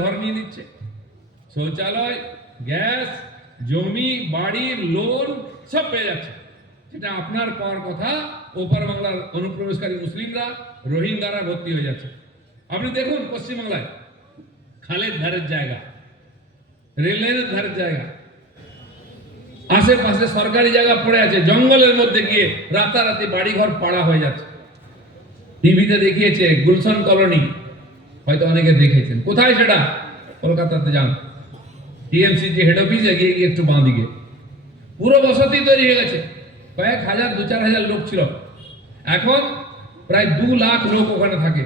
নিয়ে নিচ্ছে। শৌচালয়, গ্যাস, জমি, বাড়ি, লোন সব পেয়ে যাচ্ছে। যেটা আপনার পাওয়ার কথা, ওপার বাংলার অনুপ্রবেশকারী মুসলিমরা, রোহিঙ্গারা ভর্তি হয়ে যাচ্ছে। আপনি দেখুন পশ্চিমবাংলায়, খালের ধারের জায়গা রেল লাইনের ধারের জায়গা। আশেপাশে সরকারি জায়গা পড়ে আছে, জঙ্গলের মধ্যে গিয়ে রাতারাতি বাড়িঘর পাড়া হয়ে যাচ্ছে। টিভিতে দেখিয়েছে গুলশন কলোনি হয়তো অনেকে দেখেছেন। কোথায় সেটা? কলকাতাতে যান। টিএমসি যে হেড অফিস এগিয়ে গিয়ে একটু বাঁ দিকে। পুরো বসতি তৈরি হয়ে গেছে। কয়েক হাজার, দু চার হাজার লোক ছিল। এখন প্রায় দু লাখ লোক ওখানে থাকে।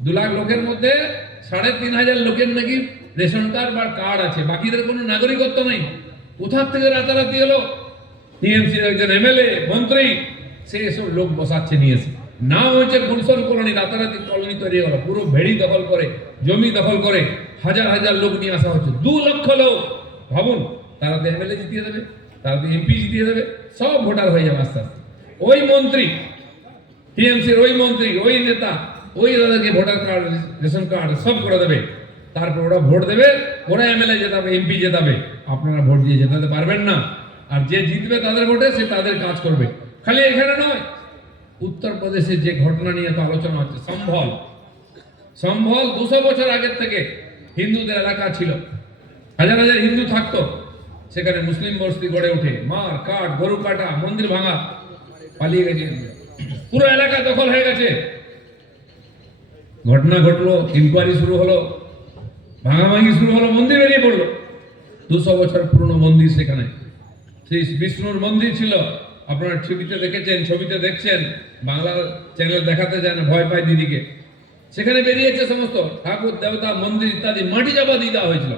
দু লাখ লোকের মধ্যে সাড়ে তিন হাজার লোকের নাকি রেশন কার্ড বা কার্ড আছে। বাকিদের কোনো নাগরিকত্ব নেই। কোথার থেকে রাতারাতি এলো? টিএমসির একজন এমএলএ, মন্ত্রী, সে এসব লোক বসাচ্ছে নিয়েছে নাম হচ্ছে গুলশন কলোনি, রাতারাতি কলোনি তৈরি গেল। পুরো ভেড়ি দখল করে, জমি দখল করে হাজার হাজার লোক নিয়ে আসা হচ্ছে। দু লক্ষ লোক। ভাবুন, তারা তো এমএলএ জিতিয়ে দেবে, তারা তো এমপি জিতিয়ে দেবে, সব ভোটার হয়ে যাবে আস্তে আস্তে। ওই মন্ত্রী, টিএমসির ওই মন্ত্রী, ওই নেতা, ওই দাদাকে ভোটার কার্ড, রেশন কার্ড সব করে দেবে। তারপর ওরা ভোট দেবে, ওরা এমএলএ জেতাবে এমপি জেতাবে। আপনারা ভোট দিয়ে জেতাতে পারবেন না। আর যে জিতবে তাদের ভোটে, সে তাদের কাজ করবে। খালি এখানে নয় উত্তরপ্রদেশে যে ঘটনা নিয়ে তো আলোচনা হচ্ছে, সম্ভল। সম্ভল দুশো বছর আগের থেকে হিন্দুদের এলাকা ছিল। হাজার হাজার হিন্দু থাকতো। সেখানে মুসলিম বস্তি গড়ে ওঠে। মার, কাঠ, গরু কাটা, মন্দির ভাঙা, পালিয়ে গেছে পুরো এলাকা দখল হয়ে গেছে। ঘটনা ঘটলো ইনকোয়ারি শুরু হলো, ভাঙাভাঙি শুরু হলো, মন্দির বেরিয়ে পড়ল। দুশো বছর পুরনো মন্দির সেখানে। সেই বিষ্ণুর মন্দির ছিল। আপনারা ছবিতে দেখেছেন, ছবিতে দেখছেন, বাংলা চ্যানেল দেখাতে যায় না ভয় পায় দিদিকে। সেখানে বেরিয়েছে সমস্ত ঠাকুর, দেবতা মন্দির ইত্যাদি, মাটি চাপা দিয়ে দেওয়া হয়েছিল।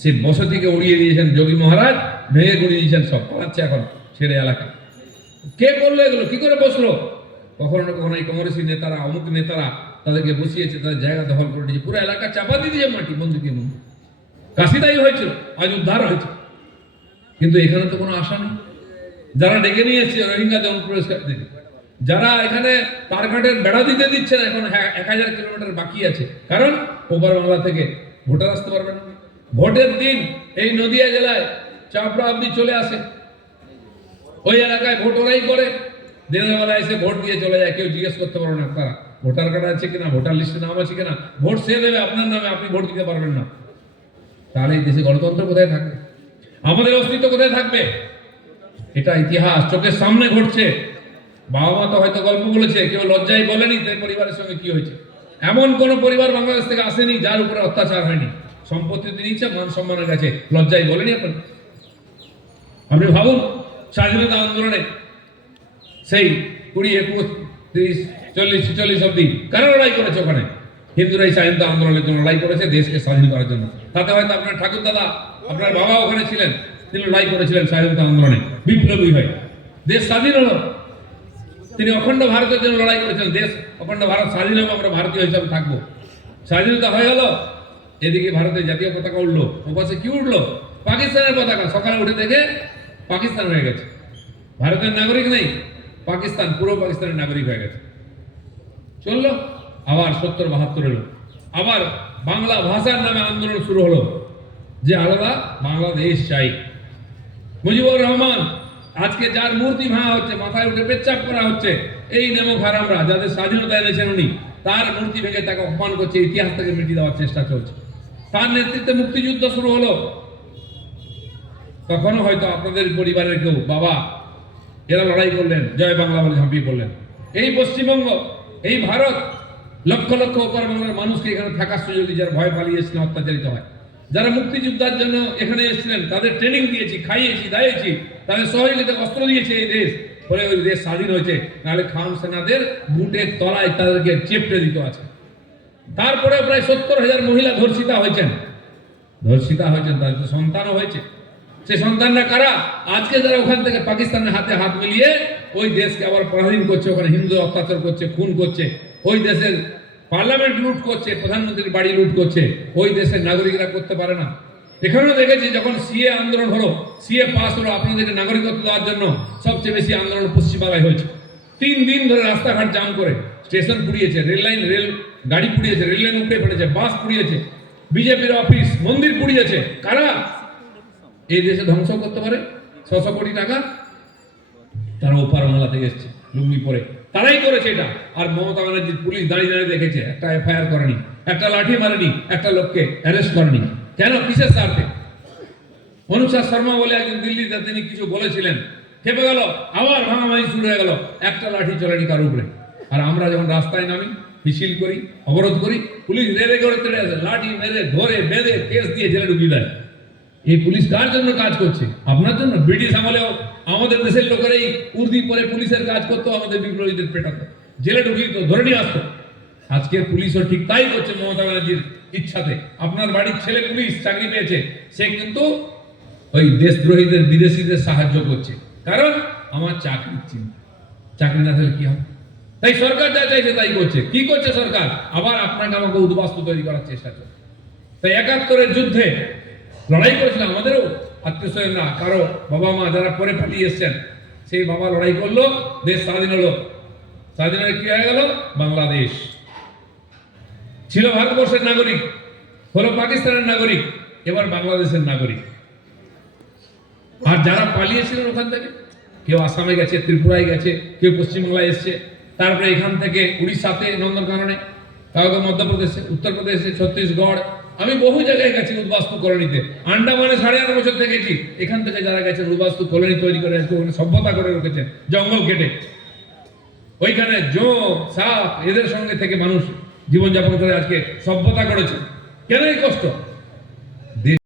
সে বসতিকে উড়িয়ে দিয়েছেন যোগী মহারাজ, ভেঙে গুড়িয়ে দিয়েছেন সব, পালাচ্ছে এখন ছেড়ে এলাকা। কে করল এগুলো? কি করে বসল? কখনো না কখনো এই কংগ্রেসী নেতারা, অমুক নেতারা তাদেরকে বসিয়েছে, তাদের জায়গা দখল করে দিয়েছে পুরো এলাকা চাপা দিয়ে দিয়েছে মাটি বন্ধুকে মন্দির কাশিদাই হয়েছিল, আজ উদ্ধার হয়েছে। কিন্তু এখানে তো কোনো আশা নেই। যারা ডেকে নিয়ে এসছে রোহিঙ্গাদের অনুপ্রবেশকারীদের যারা এখানে তারঘাটের বেড়া দিতে দিচ্ছে না এখন হ্যাঁ, এক হাজার কিলোমিটার বাকি আছে। কারণ ওপার বাংলা থেকে ভোটার আসতে পারবে না। ভোটের দিন এই নদিয়া জেলায় চাপড়া অব্দি চলে আসে। ওই এলাকায় ভোট ওরাই করে। দিনের বেলা এসে ভোট দিয়ে চলে যায়। কেউ জিজ্ঞেস করতে পারবে না তারা ভোটার কার্ড আছে কিনা ভোটার লিস্টে নাম আছে কিনা। ভোট সে দেবে আপনার নামে আপনি ভোট দিতে পারবেন না। তাহলে এই দেশে গণতন্ত্র কোথায় থাকবে? আমাদের অস্তিত্ব কোথায় থাকবে? এটা ইতিহাস, চোখের সামনে ঘটছে। বাবা মা তো হয়তো গল্প বলেছে, কেউ লজ্জায় বলেনি তার পরিবারের সঙ্গে কি হয়েছে। এমন কোন পরিবার বাংলাদেশ থেকে আসেনি যার উপরে অত্যাচার হয়নি। সম্পত্তি নিচ্ছে মান সম্মানের কাছে। লজ্জায় বলেনি আপনি আপনি ভাবুন, স্বাধীনতা আন্দোলনে সেই কুড়ি, একুশ, তিরিশ, চল্লিশ চল্লিশ অব্দি কারা লড়াই করেছে ওখানে? হিন্দুরাই স্বাধীনতা আন্দোলনের জন্য লড়াই করেছে, দেশকে স্বাধীন করার জন্য। তাতে হয়তো আপনার ঠাকুর দাদা আপনার বাবা ওখানে ছিলেন। তিনি লড়াই করেছিলেন স্বাধীনতা আন্দোলনে। বিপ্লবী হয়ে। দেশ স্বাধীন হলো। তিনি অখণ্ড ভারতের জন্য লড়াই করেছিলেন। দেশ অখণ্ড ভারত স্বাধীন হবে, আমরা ভারতীয় হিসাবে থাকব। স্বাধীনতা হয়ে গেল। এদিকে ভারতের জাতীয় পতাকা উঠল ওপাশে কি উঠল পাকিস্তানের পতাকা। সকালে উঠে দেখে পাকিস্তান হয়ে গেছে। ভারতের নাগরিক নেই, পাকিস্তান, পুরো পাকিস্তানের নাগরিক হয়ে গেছে। চলল, আবার সত্তর বাহাত্তর এলো। আবার বাংলা ভাষার নামে আন্দোলন শুরু হলো। যে আলাদা বাংলাদেশ চাই। মুজিবুর রহমান, আজকে যার মূর্তি ভাঙা হচ্ছে, মাথায় উঠে পেচ্চাপ করা হচ্ছে, এই নেমক হারামরা যাদের স্বাধীনতা এনেছেন উনি, তার মূর্তি ভেঙে তাকে অপমান করছে, ইতিহাস থেকে মিটিয়ে দেওয়ার চেষ্টা চলছে। তার নেতৃত্বে মুক্তিযুদ্ধ শুরু হলো। তখনও হয়তো আপনাদের পরিবারের কেউ, বাবা, এরা লড়াই করলেন, জয় বাংলা বলে ঝাঁপিয়ে পড়লেন। এই পশ্চিমবঙ্গ, এই ভারত, লক্ষ লক্ষ ওপর বাংলার মানুষকে এখানে থাকার সুযোগ যারা ভয় পালিয়ে এসেছিলেন অত্যাচারিত হয়। যারা মুক্তিযোদ্ধার জন্য এখানে এসেছিলেন, তাদের ট্রেনিং দিয়েছি, খাইয়েছি দাইয়েছি তাদের সহযোগিতা অস্ত্র দিয়েছে এই দেশ। ফলে ওই দেশ স্বাধীন হয়েছে। নাহলে খান সেনাদের বুটের তলায় তাদেরকে চেপটে দিত আছে তারপরে প্রায় সত্তর হাজার মহিলা ধর্ষিতা হয়েছেন। ধর্ষিতা হয়েছেন, তাদের সন্তানও হয়েছে। সে সন্তানরা কারা? আজকে যারা ওখান থেকে পাকিস্তানের হাতে হাত মিলিয়ে ওই দেশকে আবার পরাধীন করছে, ওখানে হিন্দু অত্যাচার করছে, খুন করছে, ওই দেশের পার্লামেন্ট লুট করছে, প্রধানমন্ত্রীর বাড়ি লুট করছে, ওই দেশের নাগরিকরা করতে পারে না। এখানেও দেখেছি যখন সিএ আন্দোলন হলো, সিএ পাস হলো আপনাদেরকে নাগরিকত্ব দেওয়ার জন্য, সবচেয়ে বেশি আন্দোলন পশ্চিমবাংলায় হয়েছে। তিন দিন ধরে রাস্তাঘাট জাম করে, স্টেশন পুড়িয়েছে, রেল লাইন, রেল গাড়ি পুড়িয়েছে, রেল লাইন উপড়ে ফেলেছে, বাস পুড়িয়েছে, বিজেপির অফিস মন্দির পুড়িয়েছে। কারা? এই দেশে ধ্বংস করতে পারে, ছশো কোটি টাকা তারা ওপার বাংলা এসছে, লুঙ্গি পরে। তারাই করেছে এটা। আর মমতা ব্যানার্জির পুলিশ দাঁড়িয়ে দাঁড়িয়ে দেখেছে, একটা এফআইআর করেনি, একটা লাঠি মারেনি, একটা লোককে অ্যারেস্ট করেনি। কেন? কিসের স্বার্থে? অনুষা শর্মা বলে একজন দিল্লিতে তিনি কিছু বলেছিলেন। খেপে গেল, আবার ভাঙাভাঙি শুরু হয়ে গেল। একটা লাঠি চলেনি কার উপরে। আর আমরা যখন রাস্তায় নামি, মিছিল করি, অবরোধ করি, পুলিশ রেড়ে করে তেড়ে আসে, লাঠি মেরে, ধরে, বেঁধে, কেস দিয়ে জেলে ঢুকিয়ে দেয়। এই পুলিশ কার জন্য কাজ করছে? আপনার জন্য? ব্রিটিশ আমলেও আমাদের দেশের লোকেরাই উর্দি পরে পুলিশের কাজ করতো, আমাদের বিপ্লবীদের পেটাতো। জেলে ঢুকিয়ে তো ধরে নিয়ে আসতো। আজকের পুলিশও ঠিক তাই করছে মমতা ব্যানার্জির ইচ্ছাতে। আপনার বাড়ির ছেলে পুলিশ চাকরি পেয়েছে, সে কিন্তু ওই দেশদ্রোহীদের, বিদেশিদের সাহায্য করছে। কারণ আমার চাকরির চিন্তা। চাকরি না থাকলে কি হবে তাই সরকার যা চাইছে তাই করছে। কি করছে সরকার? আবার আপনাকে আমাকে উদ্বাস্তু তৈরি করার চেষ্টা করছে তাই একাত্তরের যুদ্ধে লড়াই করেছিল আমাদেরও, আত্মীয় স্বজন না কারও বাবা মা যারা পরে পালিয়ে এসছেন, সেই বাবা লড়াই করল, দেশ স্বাধীন হলো। স্বাধীন হয়ে কি হয়ে গেল? বাংলাদেশ। ছিল ভারতবর্ষের নাগরিক, হলো পাকিস্তানের নাগরিক, এবার বাংলাদেশের নাগরিক। আর যারা পালিয়েছিলেন ওখান থেকে, কেউ আসামে গেছে, ত্রিপুরায় গেছে, কেউ পশ্চিমবাংলায় এসছে, তারপরে এখান থেকে উড়িষ্যাতে নন্দনকাননে কাউকে মধ্যপ্রদেশে, উত্তরপ্রদেশে, ছত্তিশগড় আমি বহু জায়গায় গেছি উদ্বাস্তু কলোনিতে। আন্ডামানে সাড়ে আট বছর থেকেছি এখান থেকে যারা গেছেন উদ্বাস্তু কলোনি তৈরি করে ওখানে সভ্যতা করে রেখেছেন, জঙ্গল কেটে। ওইখানে জো, সাপ, এদের সঙ্গে থেকে মানুষ জীবনযাপন করে আজকে সভ্যতা করেছে কেন এই কষ্ট?